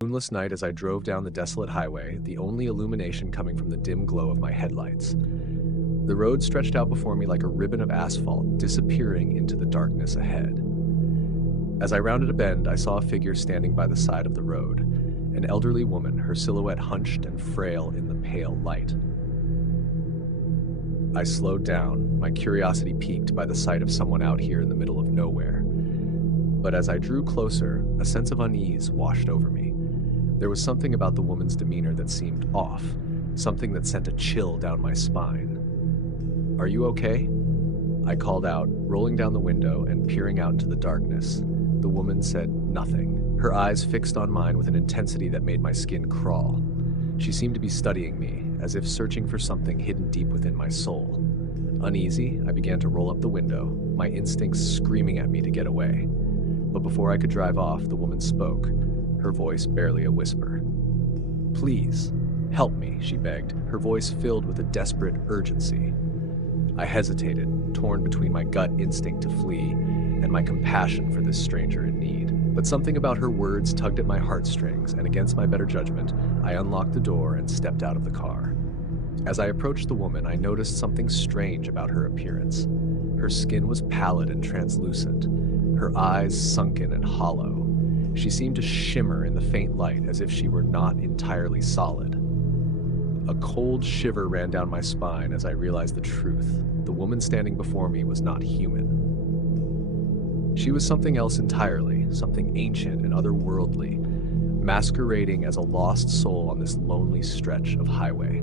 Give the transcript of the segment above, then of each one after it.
Moonless night as I drove down the desolate highway, the only illumination coming from the dim glow of my headlights. The road stretched out before me like a ribbon of asphalt, disappearing into the darkness ahead. As I rounded a bend, I saw a figure standing by the side of the road, an elderly woman, her silhouette hunched and frail in the pale light. I slowed down, my curiosity piqued by the sight of someone out here in the middle of nowhere. But as I drew closer, a sense of unease washed over me. There was something about the woman's demeanor that seemed off, something that sent a chill down my spine. "Are you okay?" I called out, rolling down the window and peering out into the darkness. The woman said nothing, her eyes fixed on mine with an intensity that made my skin crawl. She seemed to be studying me, as if searching for something hidden deep within my soul. Uneasy, I began to roll up the window, my instincts screaming at me to get away. But before I could drive off, the woman spoke, her voice barely a whisper. "Please, help me," she begged, her voice filled with a desperate urgency. I hesitated, torn between my gut instinct to flee and my compassion for this stranger in need. But something about her words tugged at my heartstrings, and against my better judgment, I unlocked the door and stepped out of the car. As I approached the woman, I noticed something strange about her appearance. Her skin was pallid and translucent, her eyes sunken and hollow. She seemed to shimmer in the faint light as if she were not entirely solid. A cold shiver ran down my spine as I realized the truth. The woman standing before me was not human. She was something else entirely, something ancient and otherworldly, masquerading as a lost soul on this lonely stretch of highway.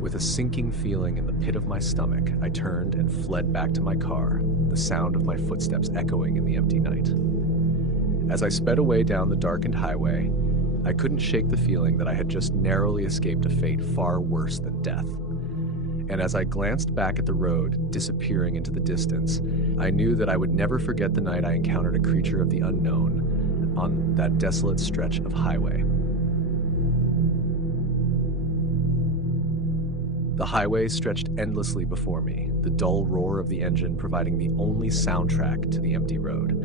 With a sinking feeling in the pit of my stomach, I turned and fled back to my car, the sound of my footsteps echoing in the empty night. As I sped away down the darkened highway, I couldn't shake the feeling that I had just narrowly escaped a fate far worse than death. And as I glanced back at the road, disappearing into the distance, I knew that I would never forget the night I encountered a creature of the unknown on that desolate stretch of highway. The highway stretched endlessly before me, the dull roar of the engine providing the only soundtrack to the empty road.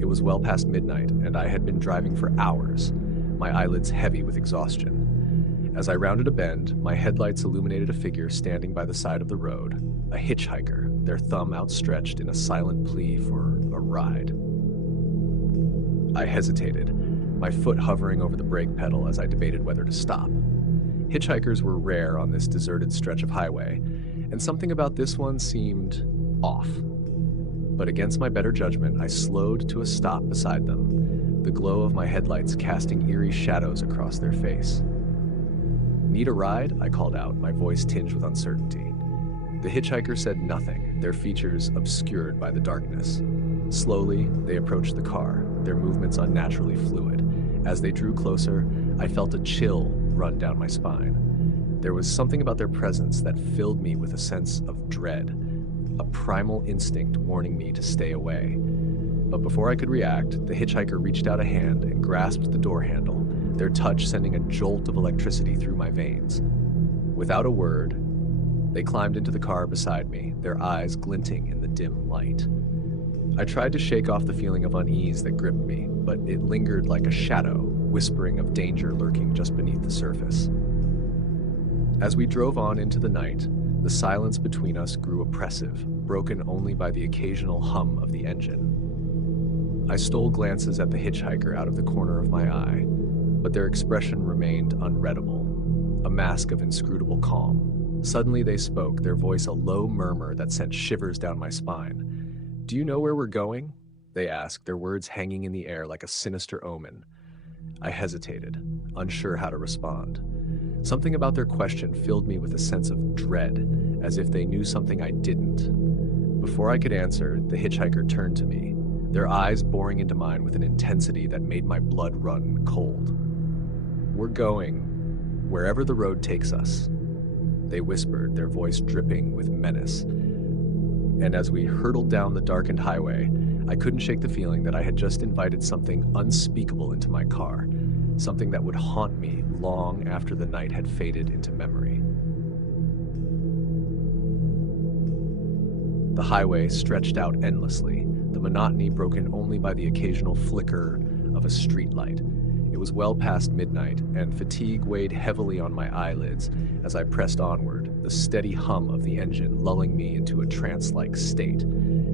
It was well past midnight, and I had been driving for hours, my eyelids heavy with exhaustion. As I rounded a bend, my headlights illuminated a figure standing by the side of the road, a hitchhiker, their thumb outstretched in a silent plea for a ride. I hesitated, my foot hovering over the brake pedal as I debated whether to stop. Hitchhikers were rare on this deserted stretch of highway, and something about this one seemed off. But against my better judgment, I slowed to a stop beside them, the glow of my headlights casting eerie shadows across their face. "Need a ride?" I called out, my voice tinged with uncertainty. The hitchhiker said nothing, their features obscured by the darkness. Slowly, they approached the car, their movements unnaturally fluid. As they drew closer, I felt a chill run down my spine. There was something about their presence that filled me with a sense of dread, a primal instinct warning me to stay away. But before I could react, the hitchhiker reached out a hand and grasped the door handle, their touch sending a jolt of electricity through my veins. Without a word, they climbed into the car beside me, their eyes glinting in the dim light. I tried to shake off the feeling of unease that gripped me, but it lingered like a shadow, whispering of danger lurking just beneath the surface. As we drove on into the night, the silence between us grew oppressive, broken only by the occasional hum of the engine. I stole glances at the hitchhiker out of the corner of my eye, but their expression remained unreadable, a mask of inscrutable calm. Suddenly they spoke, their voice a low murmur that sent shivers down my spine. "Do you know where we're going?" they asked, their words hanging in the air like a sinister omen. I hesitated, unsure how to respond. Something about their question filled me with a sense of dread, as if they knew something I didn't. Before I could answer, the hitchhiker turned to me, their eyes boring into mine with an intensity that made my blood run cold. "We're going wherever the road takes us," they whispered, their voice dripping with menace. And as we hurtled down the darkened highway, I couldn't shake the feeling that I had just invited something unspeakable into my car, something that would haunt me long after the night had faded into memory. The highway stretched out endlessly, the monotony broken only by the occasional flicker of a streetlight. It was well past midnight, and fatigue weighed heavily on my eyelids as I pressed onward, the steady hum of the engine lulling me into a trance-like state.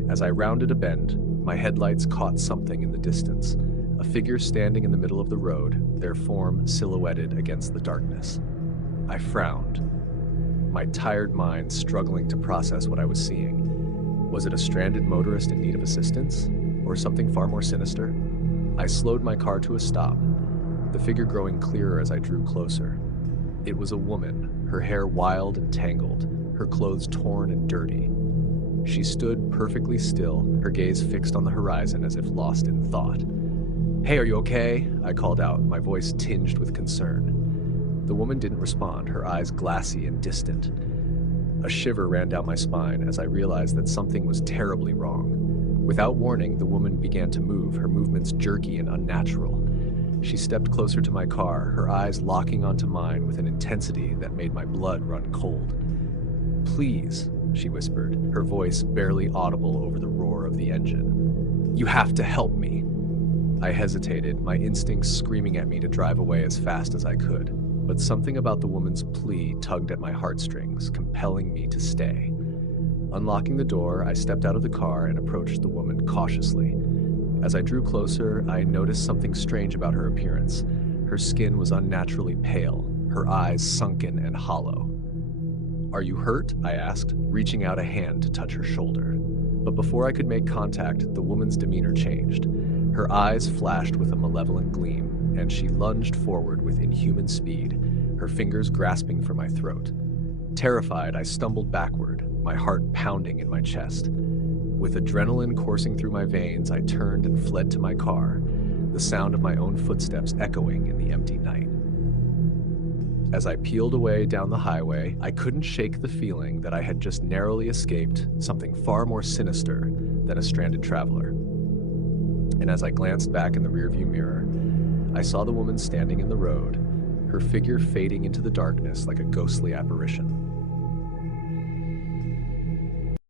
As I rounded a bend, my headlights caught something in the distance, a figure standing in the middle of the road, their form silhouetted against the darkness. I frowned, my tired mind struggling to process what I was seeing. Was it a stranded motorist in need of assistance, or something far more sinister? I slowed my car to a stop, the figure growing clearer as I drew closer. It was a woman, her hair wild and tangled, her clothes torn and dirty. She stood perfectly still, her gaze fixed on the horizon as if lost in thought. "Hey, are you okay?" I called out, my voice tinged with concern. The woman didn't respond, her eyes glassy and distant. A shiver ran down my spine as I realized that something was terribly wrong. Without warning, the woman began to move, her movements jerky and unnatural. She stepped closer to my car, her eyes locking onto mine with an intensity that made my blood run cold. "Please," she whispered, her voice barely audible over the roar of the engine. "You have to help me." I hesitated, my instincts screaming at me to drive away as fast as I could. But something about the woman's plea tugged at my heartstrings, compelling me to stay. Unlocking the door, I stepped out of the car and approached the woman cautiously. As I drew closer, I noticed something strange about her appearance. Her skin was unnaturally pale, her eyes sunken and hollow. "Are you hurt?" I asked, reaching out a hand to touch her shoulder. But before I could make contact, the woman's demeanor changed. Her eyes flashed with a malevolent gleam, and she lunged forward with inhuman speed, her fingers grasping for my throat. Terrified, I stumbled backward, my heart pounding in my chest. With adrenaline coursing through my veins, I turned and fled to my car, the sound of my own footsteps echoing in the empty night. As I peeled away down the highway, I couldn't shake the feeling that I had just narrowly escaped something far more sinister than a stranded traveler. And as I glanced back in the rearview mirror, I saw the woman standing in the road, her figure fading into the darkness like a ghostly apparition.